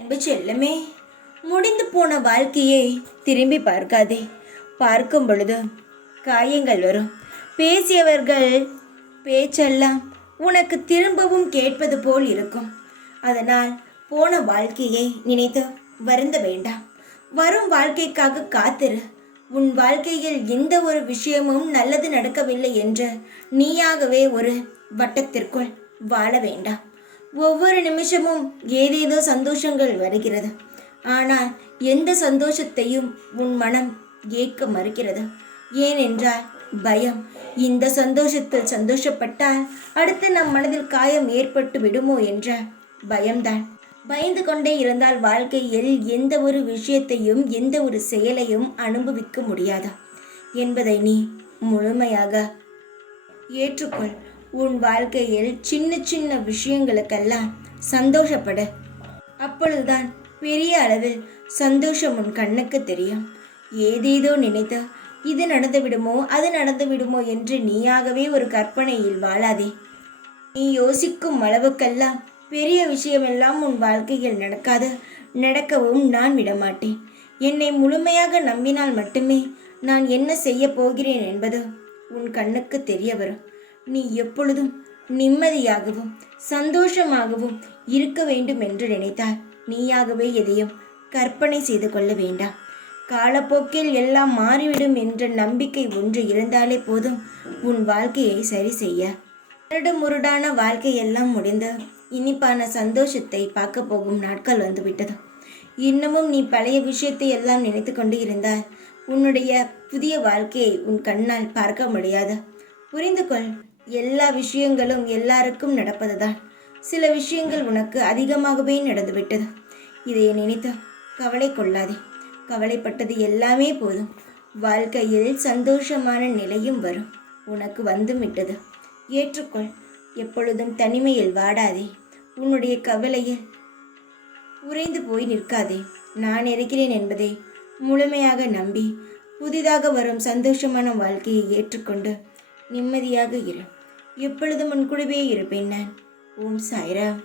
அன்பு செல்லமே, முடிந்து போன வாழ்க்கையை திரும்பி பார்க்காதே. பார்க்கும் பொழுது காயங்கள் வரும். பேசியவர்கள் பேச்செல்லாம் உனக்கு திரும்பவும் கேட்பது போல் இருக்கும். அதனால் போன வாழ்க்கையை நினைத்து வருந்த வேண்டாம். வரும் வாழ்க்கைக்காக காத்திரு. உன் வாழ்க்கையில் எந்த ஒரு விஷயமும் நல்லது நடக்கவில்லை என்று நீயாகவே ஒரு வட்டத்திற்குள் வாழ வேண்டாம். ஒவ்வொரு நிமிஷமும் ஏதேதோ சந்தோஷங்கள் வருகிறது. ஆனால் எந்த சந்தோஷத்தையும் உன் மனம் ஏற்க மறுக்கிறது. ஏனென்றால் பயம். இந்த சந்தோஷத்தில் சந்தோஷப்பட்டால் அடுத்து நம் மனதில் காயம் ஏற்பட்டு விடுமோ என்ற பயம்தான். பயந்து கொண்டே இருந்தால் வாழ்க்கையில் எந்த ஒரு விஷயத்தையும் எந்த ஒரு செயலையும் அனுபவிக்க முடியாது என்பதை நீ முழுமையாக ஏற்றுக்கொள். உன் வாழ்க்கையில் சின்ன சின்ன விஷயங்களுக்கெல்லாம் சந்தோஷப்படு. அப்பொழுதுதான் பெரிய அளவில் சந்தோஷம் உன் கண்ணுக்கு தெரியும். ஏதேதோ நினைத்து இது நடந்து விடுமோ அது நடந்து விடுமோ என்று நீயாகவே ஒரு கற்பனையில் வாழாதே. நீ யோசிக்கும் அளவுக்கெல்லாம் பெரிய விஷயமெல்லாம் உன் வாழ்க்கையில் நடக்காது. நடக்கவும் நான் விடமாட்டேன். என்னை முழுமையாக நம்பினால் மட்டுமே நான் என்ன செய்ய போகிறேன் என்பது உன் கண்ணுக்கு தெரிய வரும். நீ எப்பொழுதும் நிம்மதியாகவும் சந்தோஷமாகவும் இருக்க வேண்டும் என்று நினைத்தால் நீயாகவே எதையும் கற்பனை செய்து கொள்ள வேண்டாம். காலப்போக்கில் எல்லாம் மாறிவிடும் என்ற நம்பிக்கை ஒன்று இருந்தாலே போதும் உன் வாழ்க்கையை சரி செய்ய. முரடான வாழ்க்கையெல்லாம் முடிந்து இனிப்பான சந்தோஷத்தை பார்க்க போகும் நாட்கள் வந்துவிட்டது. இன்னமும் நீ பழைய விஷயத்தை எல்லாம் நினைத்து கொண்டு இருந்தால் உன்னுடைய புதிய வாழ்க்கையை உன் கண்ணால் பார்க்க முடியாது. புரிந்து கொள். எல்லா விஷயங்களும் எல்லாருக்கும் நடப்பதுதான். சில விஷயங்கள் உனக்கு அதிகமாகவே நடந்துவிட்டது. இதை நினைத்து கவலை கொள்ளாதே. கவலைப்பட்டது எல்லாமே போதும். வாழ்க்கையில் சந்தோஷமான நிலையும் வரும். உனக்கு வந்தும் விட்டது. ஏற்றுக்கொள். எப்பொழுதும் தனிமையில் வாடாதே. உன்னுடைய கவலையில் உறைந்து போய் நிற்காதே. நான் இருக்கிறேன் என்பதை முழுமையாக நம்பி புதிதாக வரும் சந்தோஷமான வாழ்க்கையை ஏற்றுக்கொண்டு நிம்மதியாக இரு. எப்பொழுதும் உன் கூடவே இருப்பேன் நான். ஓம் சாய்ராம்.